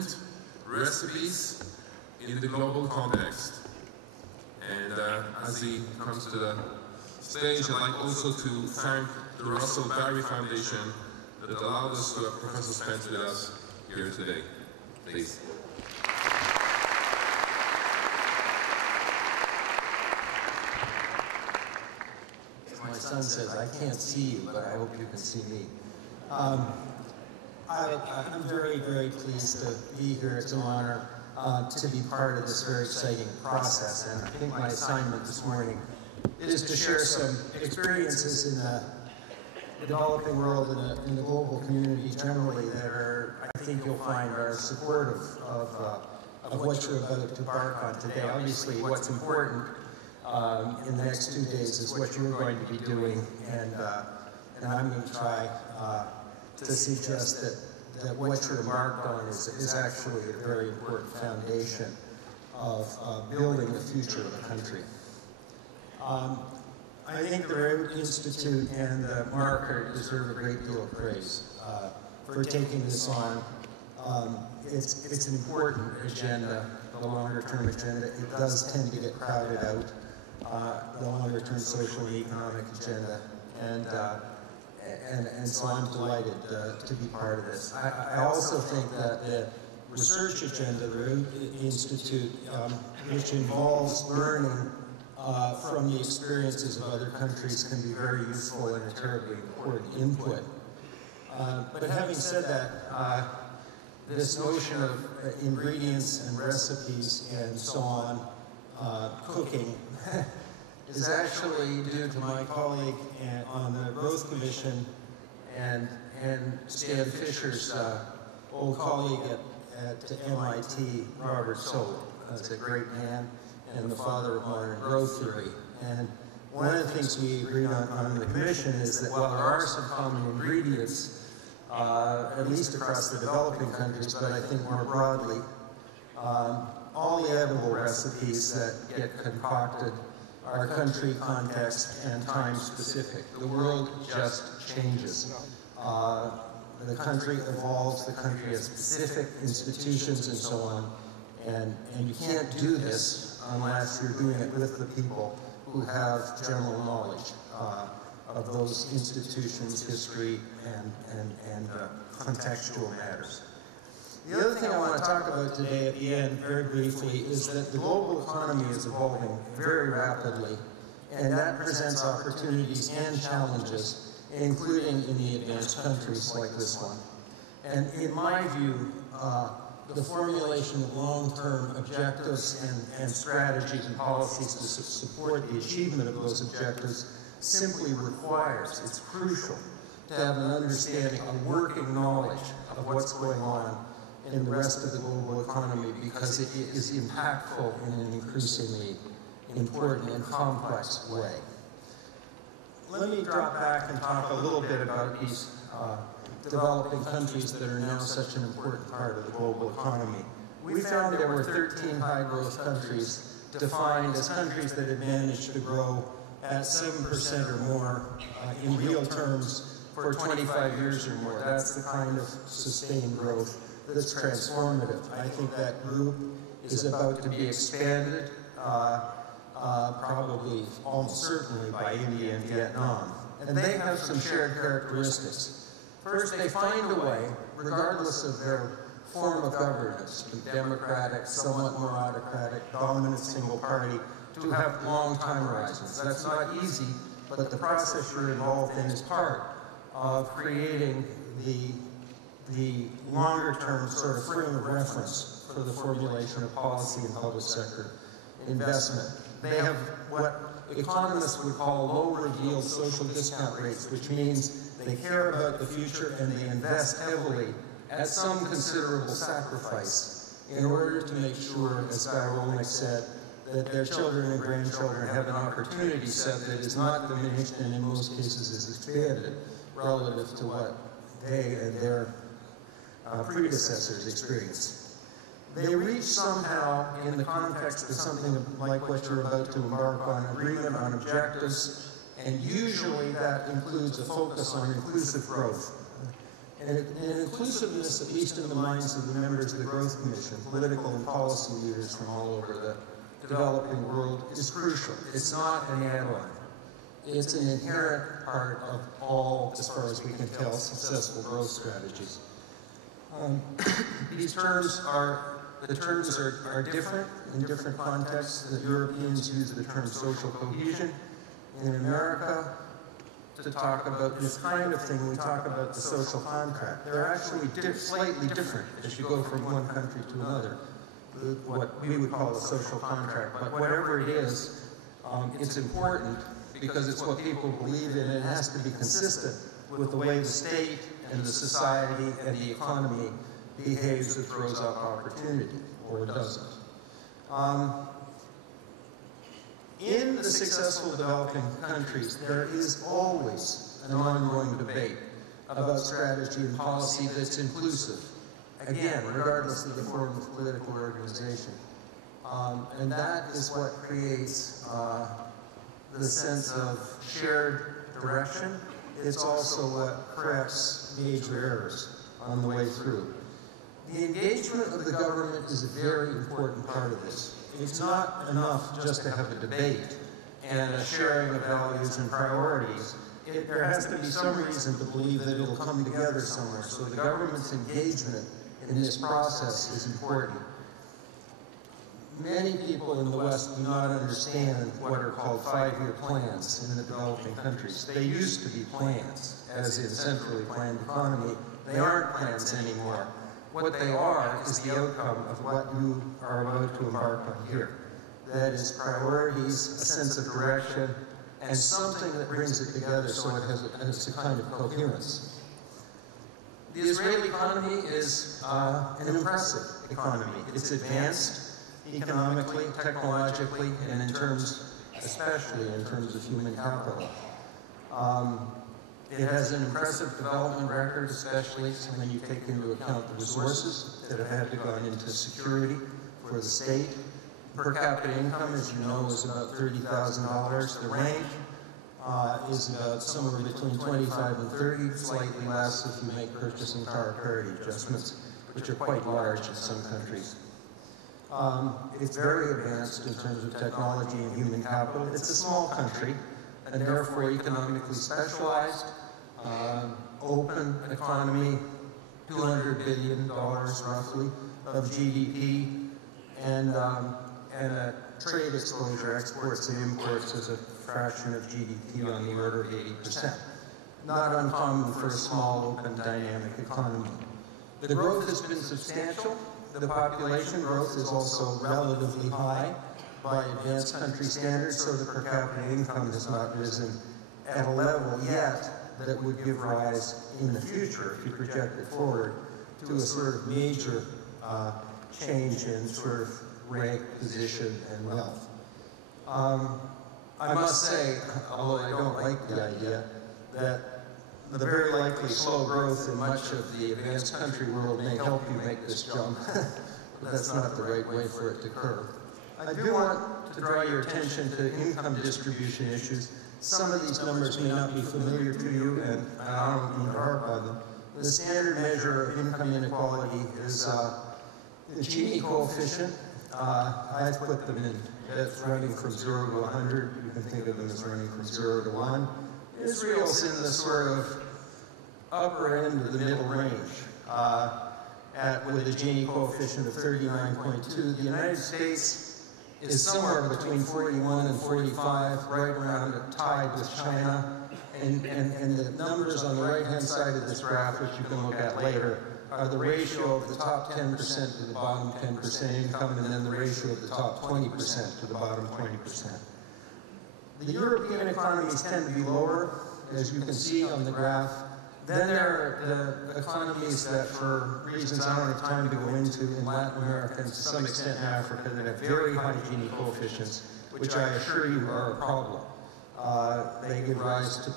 agreement, recipes in the global context. And as he comes to the stage, I'd like also to thank the Russell Barry Foundation that allowed us to have Professor Spence with us here today. Please. My son says, I can't see you, but I hope you can see me. I'm very, very pleased to be here. It's an honor to be part of this very exciting process. And I think my assignment this morning is to share some experiences in the developing world and in the global community generally that are, I think you'll find, are supportive of what you're about to embark on today. Obviously, what's important in the next 2 days is what you're going to be doing, and I'm going to try to suggest that what you're embarked on is actually a very important foundation of building the future of the country. I think the Root Institute and the Marker deserve a great deal of praise for taking this on. It's an important agenda, the longer-term agenda. It does tend to get crowded out, the longer-term social and economic agenda, and so I'm delighted to be part of this. I also think that the research agenda, the Root Institute, which involves learning from the experiences of other countries, can be very useful and a terribly important input. But having said that, this notion of ingredients and recipes and so on, cooking, is actually due to my colleague on the Growth Commission and Stan Fisher's old colleague at MIT, Robert Soule. He's a great man and the father of modern growth theory. And one of the things we agreed on the Commission is that while there are some common ingredients, at least across the developing countries, but I think more broadly, all the edible recipes that get concocted are country, context, and time specific. The world just changes. The country evolves, the country has specific institutions and so on, and you can't do this unless you're doing it with the people who have general knowledge of those institutions, history, and contextual matters. The other thing I want to talk about today at the end, very briefly, is that the global economy is evolving very rapidly, and that presents opportunities and challenges, including in the advanced countries like this one. And in my view, the formulation of long-term objectives and strategies and policies to support the achievement of those objectives simply requires, it's crucial, to have an understanding, a working knowledge of what's going on in the rest of the global economy, because it is impactful in an increasingly important and complex way. Let me drop back and talk a little bit about these developing countries that are now such an important part of the global economy. We found there were 13 high-growth countries defined as countries that had managed to grow at 7% or more in real terms for 25 years or more. That's the kind of sustained growth that's transformative. I think that group is about to be expanded, probably, almost certainly, by India and Vietnam. And they have some shared characteristics. First, they find a way, regardless of their form of governance, democratic, somewhat more autocratic, dominant single party, to have long time horizons. That's not easy, but the process you're involved in is part of creating the longer-term sort of frame of reference for the formulation of policy and public sector investment. They have what economists would call low revealed social discount rates, which means they care about the future and they invest heavily at some considerable sacrifice in order to make sure, as Guy Rolnick said, that their children and grandchildren have an opportunity set that is not diminished and in most cases is expanded relative to what they and their predecessors experienced. They reach somehow, in the context of something like what you're about to embark on, agreement on objectives, and usually that includes a focus on inclusive growth. And inclusiveness, at least in the minds of the members of the Growth Commission, political and policy leaders from all over the developing world, is crucial. It's not an add-on. It's an inherent part of all, as far as we can tell, successful growth strategies. These terms are different in different contexts. The Europeans use the term social cohesion. In America, to talk about this kind of thing, we talk about the social contract. They're actually slightly different as you go from one country to another, what we would call a social contract. But whatever it is, it's important because it's what people believe in, and it has to be consistent with the way the state and the society and the economy behaves or throws up opportunity, or doesn't. In the successful developing countries, there is always an ongoing debate about strategy and policy that's inclusive, again, regardless of the form of political organization. And that is what creates the sense of shared direction. It's also what corrects major errors on the way through. The engagement of the government is a very important part of this. It's not enough just to have a debate and a sharing of values and priorities. There has to be some reason to believe that it'll come together somewhere. So the government's engagement in this process is important. Many people in the West do not understand what are called 5-year plans in the developing countries. They used to be plans, as in centrally planned economy. They aren't plans anymore. What they are is the outcome of what you are about to embark on here. That is priorities, a sense of direction, and something that brings it together so it has a kind of coherence. The Israeli economy is an impressive economy. It's advanced economically, technologically, and in terms, especially in terms of human capital. It has an impressive development record, especially when you take into account the resources that have had to go into security for the state. Per capita income, as you know, is about $30,000. The range is about somewhere between 25 and 30, slightly less if you make purchasing power parity adjustments, which are quite large in some countries. It's very advanced in terms of technology and human capital. It's a small country, and therefore economically specialized, open economy, $200 billion roughly of GDP, and a trade exposure, exports and imports as a fraction of GDP on the order of 80%. Not uncommon for a small, open, dynamic economy. The growth has been substantial. The population growth is also relatively high by advanced country standards, so the per capita income has not risen at a level yet that would give rise in the future, if you project it forward, to a sort of major change in sort of rank, position, and wealth. I must say, although I don't like the idea, that the very likely slow growth in much of the advanced country world may help you make this jump, but that's not the right way for it to occur. I do want to draw your attention to income distribution issues. Some of these numbers may not be familiar to you, and I don't mean to harp on them. The standard measure of income inequality is the Gini coefficient. I've put them in, it's running from 0 to 100. You can think of them as running from 0 to 1. Israel's in the sort of upper end of the middle range with a Gini coefficient of 39.2. The United States is somewhere between 41 and 45, right around tied with China. And the numbers on the right-hand side of this graph, which you can look at later, are the ratio of the top 10% to the bottom 10% income, and then the ratio of the top 20% to the bottom 20%. The European economies tend to be lower, as you can see on the graph. Then there are the economies that, for reasons I don't have time to go into, in Latin America and to some extent in Africa, that have very high Gini coefficients, which I assure you are a problem. They give rise to